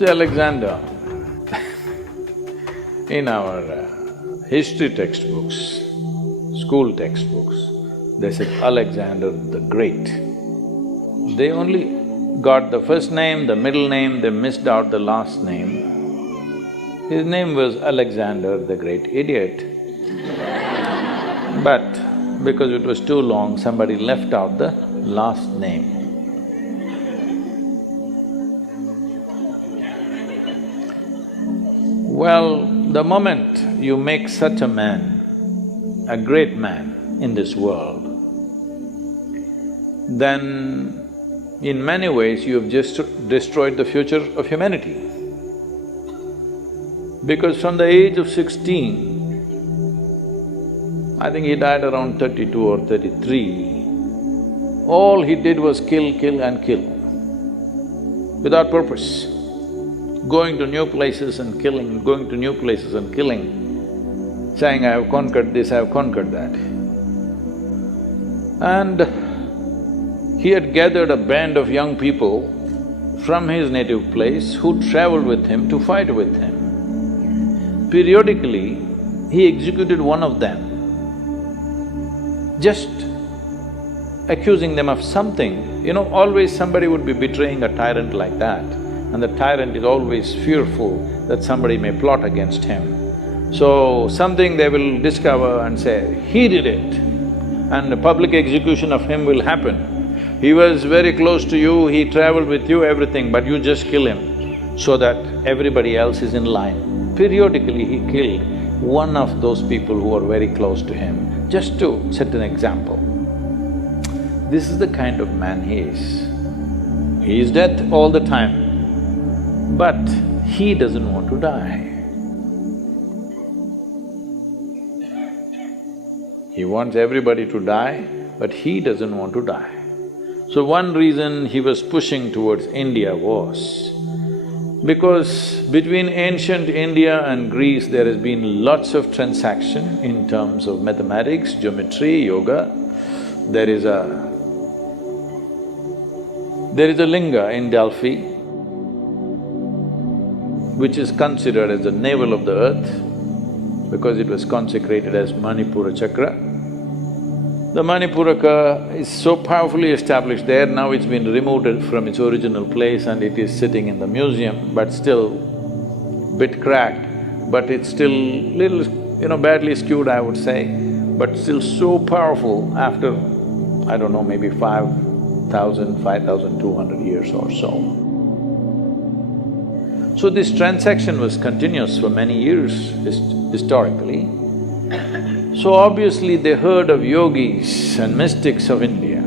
See, Alexander, in our history textbooks, school textbooks, they said Alexander the Great. They only got the first name, the middle name, they missed out the last name. His name was Alexander the Great Idiot. But because it was too long, somebody left out the last name. Well, the moment you make such a man, a great man in this world, then in many ways you have just destroyed the future of humanity. Because from the age of 16, I think he died around 32 or 33, all he did was kill, kill and kill, without purpose. Going to new places and killing, going to new places and killing, saying, I have conquered this, I have conquered that. And he had gathered a band of young people from his native place who traveled with him to fight with him. Periodically, he executed one of them, just accusing them of something. You know, always somebody would be betraying a tyrant like that, and the tyrant is always fearful that somebody may plot against him. So, something they will discover and say, he did it, and a public execution of him will happen. He was very close to you, he traveled with you, everything, but you just kill him so that everybody else is in line. Periodically, he killed one of those people who were very close to him, just to set an example. This is the kind of man he is. He is death all the time, but he doesn't want to die. He wants everybody to die, but he doesn't want to die. So one reason he was pushing towards India was because between ancient India and Greece there has been lots of transaction in terms of mathematics, geometry, yoga. There is a linga in Delphi which is considered as the navel of the earth because it was consecrated as Manipura chakra. The Manipuraka is so powerfully established there, now it's been removed from its original place and it is sitting in the museum, but still bit cracked, but it's still little, badly skewed, I would say, but still so powerful after, I don't know, maybe 5,200 years or so. So this transaction was continuous for many years historically. So obviously they heard of yogis and mystics of India.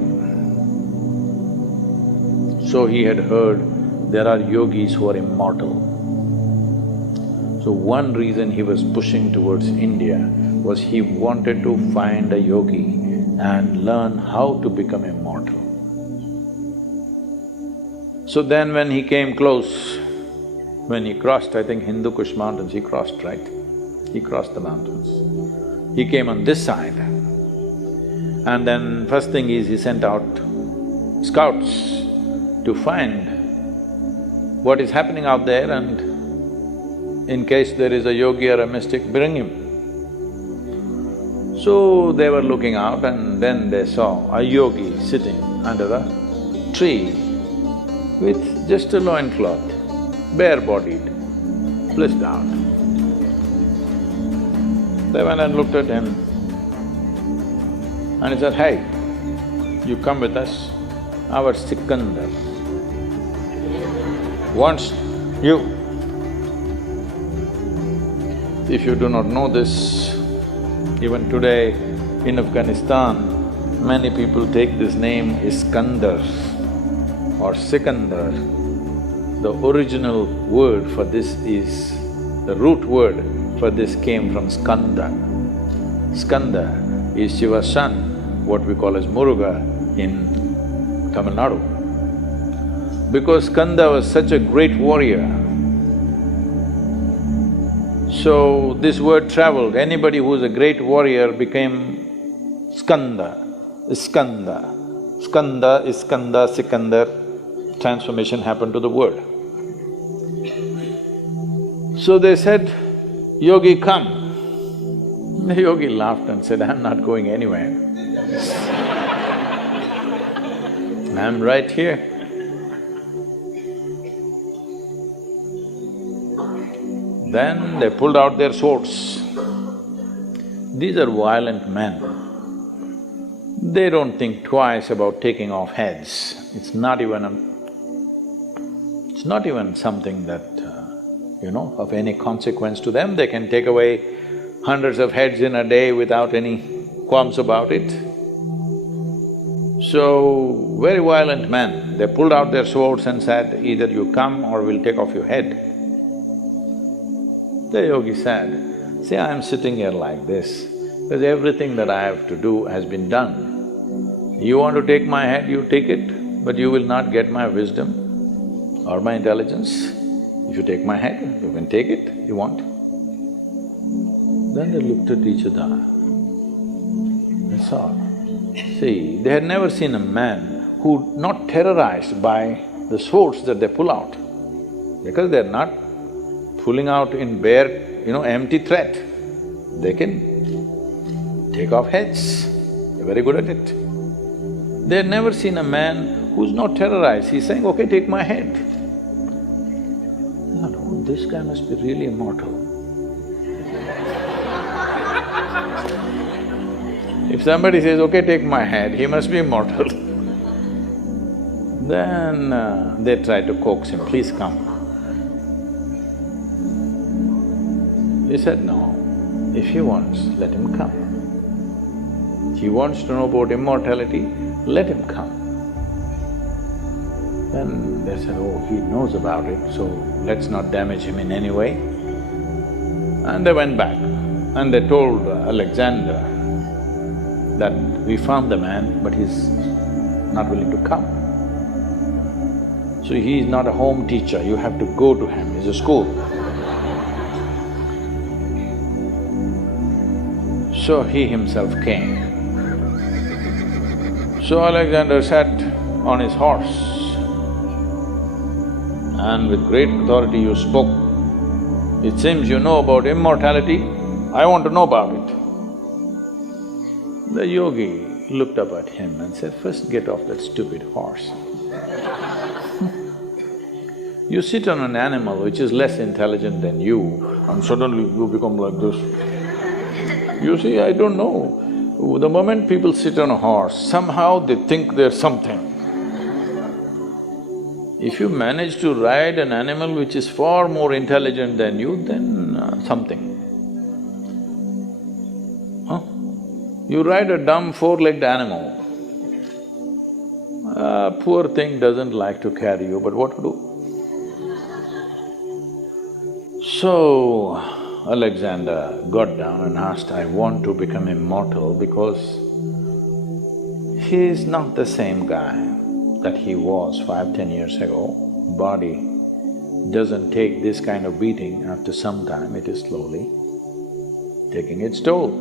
So he had heard there are yogis who are immortal. So one reason he was pushing towards India was he wanted to find a yogi and learn how to become immortal. So then when he came close, when he crossed, I think Hindu Kush mountains, he crossed, right? He crossed the mountains. He came on this side, and then first thing is he sent out scouts to find what is happening out there and in case there is a yogi or a mystic, bring him. So they were looking out and then they saw a yogi sitting under a tree with just a loincloth, bare-bodied, blissed out. They went and looked at him and he said, hey, you come with us, our Sikandar wants you. If you do not know this, even today in Afghanistan, many people take this name Iskandar or Sikandar. The original word for this is… the root word for this came from Skanda. Skanda is Shiva's son, what we call as Muruga in Tamil Nadu. Because Skanda was such a great warrior, so this word traveled. Anybody who was a great warrior became Skanda, Iskanda. Skanda, Iskanda, Sikandar, transformation happened to the word. So they said, "Yogi, come." The yogi laughed and said, "I'm not going anywhere. I'm right here." Then they pulled out their swords. These are violent men. They don't think twice about taking off heads. It's not even something that, of any consequence to them. They can take away hundreds of heads in a day without any qualms about it. So, very violent men, they pulled out their swords and said, "Either you come or we'll take off your head." The yogi said, "See, I'm sitting here like this because everything that I have to do has been done. You want to take my head, you take it, but you will not get my wisdom or my intelligence. If you take my head, you can take it, you want." Then they looked at each other. They saw, see, they had never seen a man who not terrorized by the swords that they pull out, because they're not pulling out in bare, empty threat. They can take off heads, they're very good at it. They had never seen a man who's not terrorized, he's saying, "Okay, take my head." No, this guy must be really immortal. If somebody says, "Okay, take my head," he must be immortal. Then they try to coax him, "Please come." He said, "No, if he wants, let him come. He wants to know about immortality, let him come." Then they said, "Oh, he knows about it, so let's not damage him in any way." And they went back and they told Alexander that, "We found the man, but he's not willing to come. So he is not a home teacher, you have to go to him, he's a school." So he himself came. So Alexander sat on his horse and with great authority you spoke, "It seems you know about immortality, I want to know about it." The yogi looked up at him and said, "First get off that stupid horse." You sit on an animal which is less intelligent than you and suddenly you become like this. You see, I don't know, the moment people sit on a horse, somehow they think they're something. If you manage to ride an animal which is far more intelligent than you, then something. You ride a dumb four-legged animal, poor thing doesn't like to carry you, but what to do? So, Alexander got down and asked, "I want to become immortal because he is not the same guy that he was 5–10 years ago. Body doesn't take this kind of beating, after some time it is slowly taking its toll."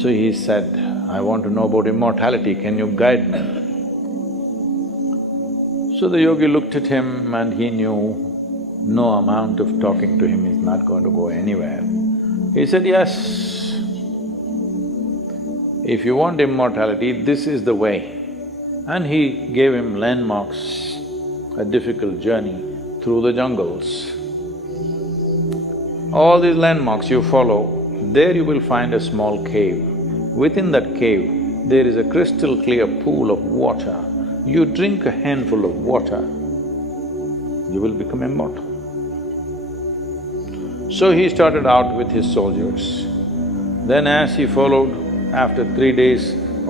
So he said, "I want to know about immortality, can you guide me?" So the yogi looked at him and he knew no amount of talking to him is not going to go anywhere. He said, "Yes, if you want immortality, this is the way." And he gave him landmarks, a difficult journey through the jungles. All these landmarks you follow, there you will find a small cave. Within that cave, there is a crystal clear pool of water. You drink a handful of water, you will become immortal. So he started out with his soldiers. Then as he followed, after 3 days,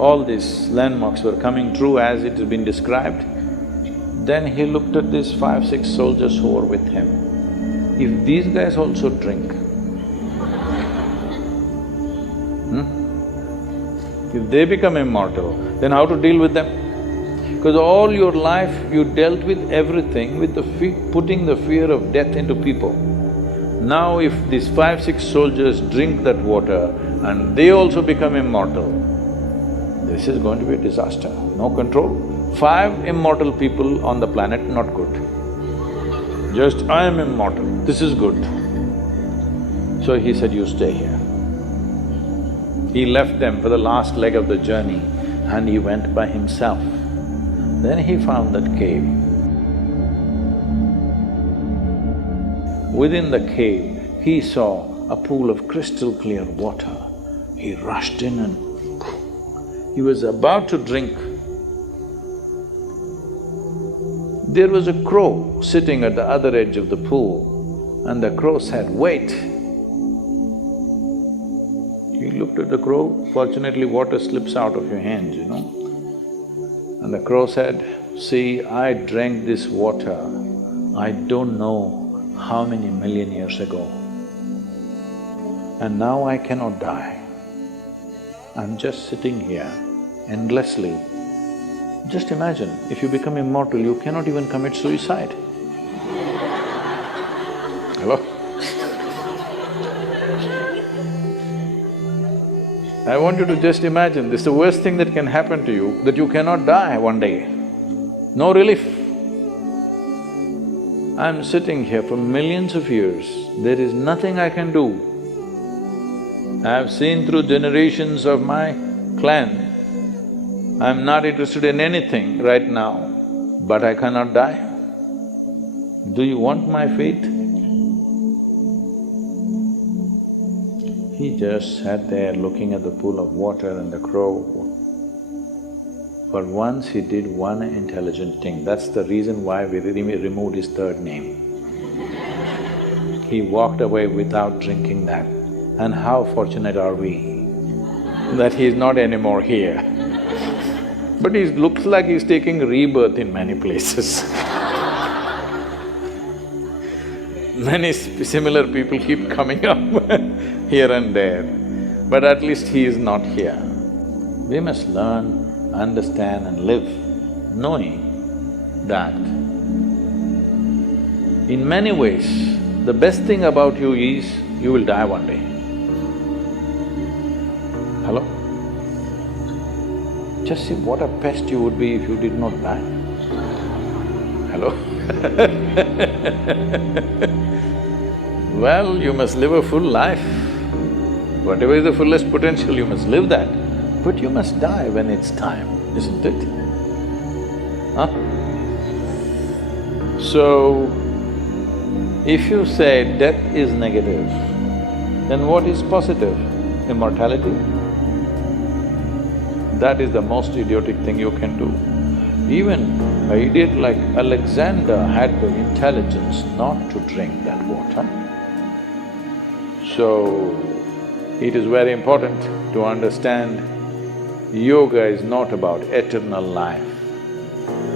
all these landmarks were coming true as it has been described. Then he looked at these 5–6 soldiers who were with him. If these guys also drink, if they become immortal, then how to deal with them? Because all your life you dealt with everything with putting the fear of death into people. Now if these 5–6 soldiers drink that water and they also become immortal, this is going to be a disaster, no control. 5 immortal people on the planet, not good. Just, I am immortal, this is good. So he said, you stay here. He left them for the last leg of the journey and he went by himself. Then he found that cave. Within the cave, he saw a pool of crystal clear water. He rushed in and he was about to drink. There was a crow sitting at the other edge of the pool and the crow said, wait. He looked at the crow, fortunately water slips out of your hands, you know. And the crow said, see, I drank this water, I don't know how many million years ago. And now I cannot die. I'm just sitting here endlessly. Just imagine, if you become immortal, you cannot even commit suicide. Hello? I want you to just imagine, this is the worst thing that can happen to you, that you cannot die one day. No relief. I'm sitting here for millions of years, there is nothing I can do. I've seen through generations of my clan, I'm not interested in anything right now, but I cannot die. Do you want my fate? He just sat there looking at the pool of water and the crow. For once he did one intelligent thing, that's the reason why we removed his third name. He walked away without drinking that. And how fortunate are we that he is not anymore here. But he looks like he's taking rebirth in many places. Many similar people keep coming up here and there, but at least he is not here. We must learn, understand and live knowing that in many ways, the best thing about you is you will die one day. Hello? Just see what a pest you would be if you did not die. Hello? Well, you must live a full life. Whatever is the fullest potential, you must live that. But you must die when it's time, isn't it? Huh? So, if you say death is negative, then what is positive? Immortality? That is the most idiotic thing you can do. Even an idiot like Alexander had the intelligence not to drink that water. So, it is very important to understand yoga is not about eternal life.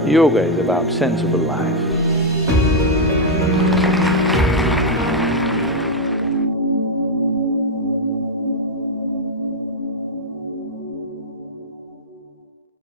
Yoga is about sensible life.